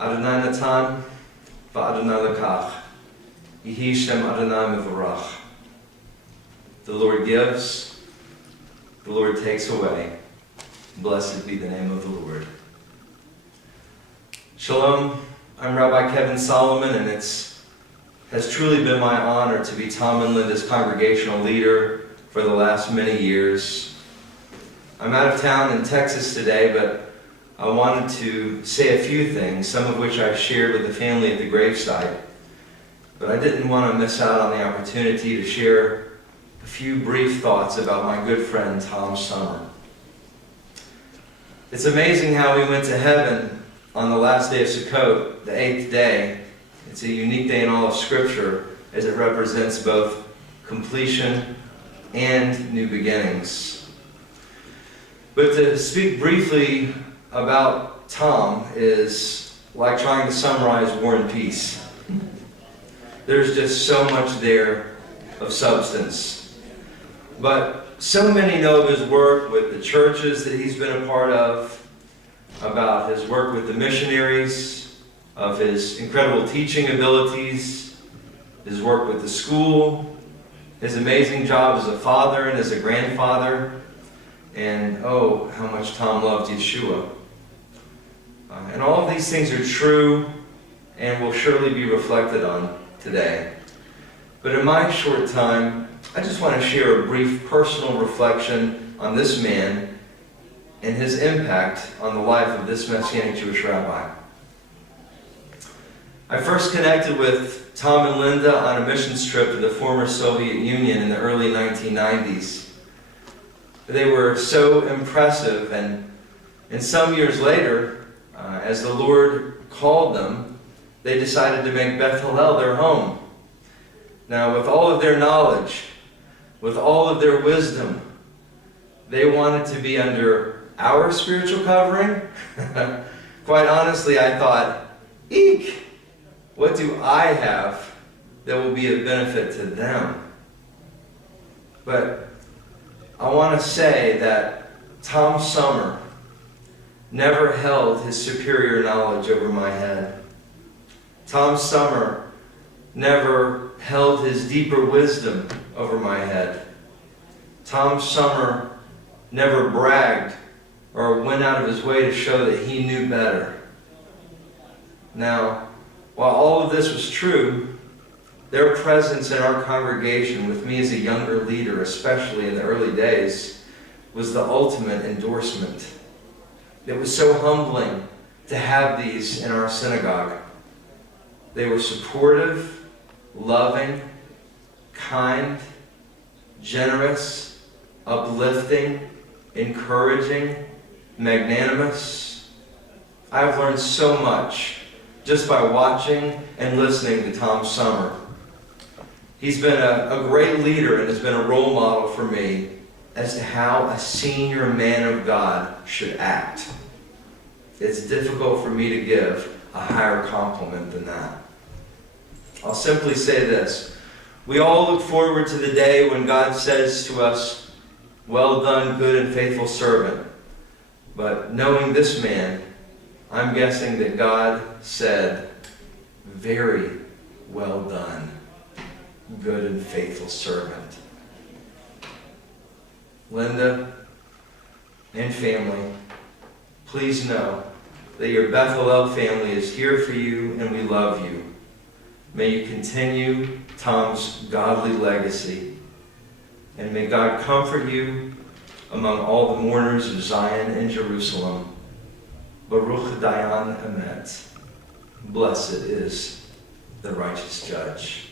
Adonai natan, va'Adonai lekach. Yehi Shem Adonai mevorach. The Lord gives, the Lord takes away. Blessed be the name of the Lord. Shalom, I'm Rabbi Kevin Solomon, and it has truly been my honor to be Tom and Linda's congregational leader for the last many years. I'm out of town in Texas today, but I wanted to say a few things, some of which I've shared with the family at the gravesite. But I didn't want to miss out on the opportunity to share a few brief thoughts about my good friend Tom Summer. It's amazing how we went to heaven on the last day of Sukkot, the 8th day. It's a unique day in all of Scripture as it represents both completion and new beginnings. But to speak briefly about Tom is like trying to summarize War and Peace. There's just so much there of substance. But so many know of his work with the churches that he's been a part of, about his work with the missionaries, of his incredible teaching abilities, his work with the school, his amazing job as a father and as a grandfather, and oh, how much Tom loved Yeshua. And all of these things are true and will surely be reflected on today. But in my short time, I just want to share a brief personal reflection on this man and his impact on the life of this Messianic Jewish rabbi. I first connected with Tom and Linda on a missions trip to the former Soviet Union in the early 1990s. They were so impressive, and some years later, as the Lord called them, they decided to make Beth Hillel their home. Now, with all of their knowledge, with all of their wisdom, they wanted to be under our spiritual covering. Quite honestly, I thought, eek, what do I have that will be of benefit to them? But I want to say that Tom Summer never held his superior knowledge over my head. Tom Summer never held his deeper wisdom over my head. Tom Summer never bragged or went out of his way to show that he knew better. Now, while all of this was true, their presence in our congregation with me as a younger leader, especially in the early days, was the ultimate endorsement. It was so humbling to have these in our synagogue. They were supportive, loving, kind, generous, uplifting, encouraging, magnanimous. I've learned so much just by watching and listening to Tom Summer. He's been a great leader and has been a role model for me as to how a senior man of God should act. It's difficult for me to give a higher compliment than that. I'll simply say this. We all look forward to the day when God says to us, "Well done, good and faithful servant." But knowing this man, I'm guessing that God said, "Very well done, good and faithful servant." Linda and family, please know that your Beth Hillel family is here for you and we love you. May you continue Tom's godly legacy, and may God comfort you among all the mourners of Zion and Jerusalem. Baruch Dayan Emet. Blessed is the righteous judge.